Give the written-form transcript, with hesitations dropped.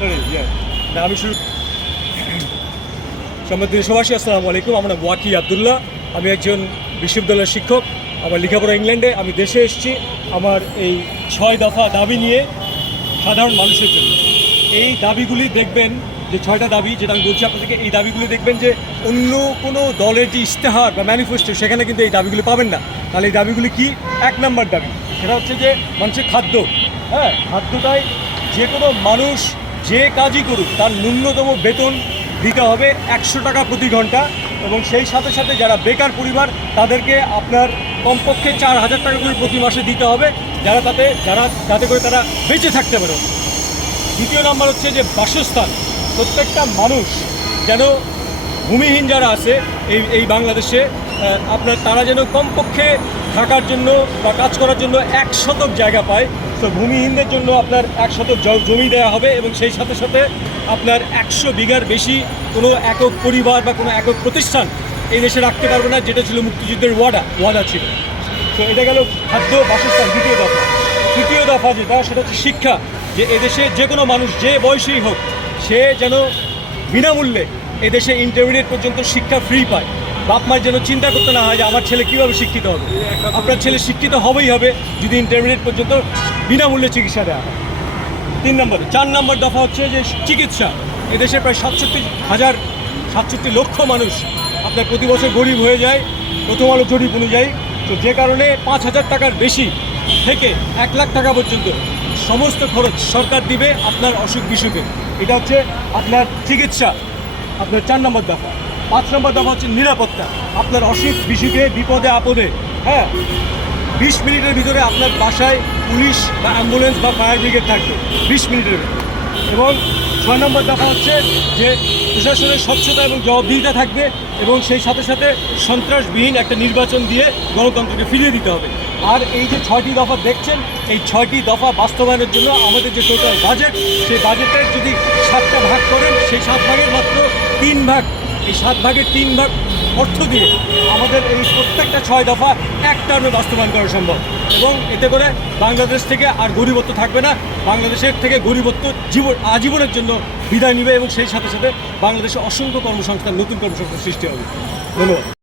আমি শুরু সম্মানিত দেশবাসী, আসসালামু আলাইকুম। আমার নাম ওয়াকি আবদুল্লাহ। আমি একজন বিশ্ববিদ্যালয়ের শিক্ষক। আমার লেখাপড়া ইংল্যান্ডে। আমি দেশে এসেছি আমার এই 6 দফা দাবি নিয়ে সাধারণ মানুষের জন্য। এই দাবিগুলি দেখবেন যে 6টা দাবি যেটা আমি বলছি আপনাদেরকে, এই দাবিগুলি দেখবেন যে অন্য কোনো দলের যে ইশতেহার বা ম্যানিফেস্টো সেখানে কিন্তু এই দাবিগুলি পাবেন না। তাহলে এই দাবিগুলি কি? 1 নম্বর দাবি সেটা হচ্ছে যে মানুষের খাদ্য। খাদ্যটাই যে কোনো মানুষ যে কাজই করুক তার ন্যূনতম বেতন দিতে হবে 100 টাকা প্রতি ঘন্টা, এবং সেই সাথে সাথে যারা বেকার পরিবার তাদেরকে আপনার কমপক্ষে 4000 টাকা করে প্রতি মাসে দিতে হবে, যাতে করে তারা বেঁচে থাকতে পারে। দ্বিতীয় নম্বর হচ্ছে যে বাসস্থান। প্রত্যেকটা মানুষ যেন, ভূমিহীন যারা আছে এই বাংলাদেশে তারা যেন কমপক্ষে থাকার জন্য বা কাজ করার জন্য 1 শতক জায়গা পায়। তো ভূমিহীনদের জন্য আপনার 1 শতক জমি দেওয়া হবে, এবং সেই সাথে সাথে আপনার 100 বিঘার বেশি কোনো একক পরিবার বা কোনো একক প্রতিষ্ঠান এই দেশে রাখতে পারবে না, যেটা ছিল মুক্তিযুদ্ধের ওয়াদা ছিল। তো এটা গেল খাদ্য, বাসস্থান, দ্বিতীয় দফা। তৃতীয় দফা যেটা, সেটা হচ্ছে শিক্ষা। যে এদেশে যে কোনো মানুষ যে বয়সেই হোক সে যেন বিনামূল্যে এদেশে ইন্টারমিডিয়েট পর্যন্ত শিক্ষা ফ্রি পায়। বাপ মার যেন চিন্তা করতে না হয় যে আমার ছেলে কীভাবে শিক্ষিত হবে। আপনার ছেলে শিক্ষিত হবেই হবে যদি ইন্টারমিডিয়েট পর্যন্ত বিনামূল্যে চিকিৎসা দেওয়া হয়। 4 নম্বর দফা হচ্ছে যে চিকিৎসা। এদেশে প্রায় 67 লক্ষ মানুষ আপনার প্রতি বছর গরিব হয়ে যায় প্রথম আলো জরিপ অনুযায়ী। তো যে কারণে 5000 টাকার বেশি থেকে 1 লাখ টাকা পর্যন্ত সমস্ত খরচ সরকার দিবে আপনার অসুখ বিসুখে। এটা হচ্ছে আপনার চিকিৎসা, আপনার 4 নম্বর দফা। 5 নম্বর দফা হচ্ছে নিরাপত্তা। আপনার অসুখ বিসুখে, বিপদে আপদে 20 মিনিটের ভিতরে আপনার বাসায় পুলিশ বা অ্যাম্বুলেন্স বা ফায়ার ব্রিগেড থাকবে 20 মিনিটের ভিতরে। এবং 6 নম্বর দফা হচ্ছে যে প্রশাসনের স্বচ্ছতা এবং জবাবদিহিতা থাকবে, এবং সেই সাথে সাথে সন্ত্রাসবিহীন একটা নির্বাচন দিয়ে গণতন্ত্রকে ফিরিয়ে দিতে হবে। আর এই যে 6টি দফা দেখছেন, এই 6টি দফা বাস্তবায়নের জন্য আমাদের যে টোটাল বাজেট, সেই বাজেটের যদি 7টা ভাগ করেন, সেই 7 ভাগের মাত্র 3 ভাগ, এই 7 ভাগের 3 ভাগ অর্থ দিয়ে আমাদের এই প্রত্যেকটা 6 দফা এক টার্মে বাস্তবায়ন করা সম্ভব। এবং এতে করে বাংলাদেশ থেকে আর গরিবত্ব থাকবে না। বাংলাদেশের থেকে গরিবত্ব আজীবনের জন্য বিদায় নেবে, এবং সেই সাথে সাথে বাংলাদেশে অসংখ্য কর্মসংস্থান, নতুন কর্মসংস্থান সৃষ্টি হবে। ধন্যবাদ।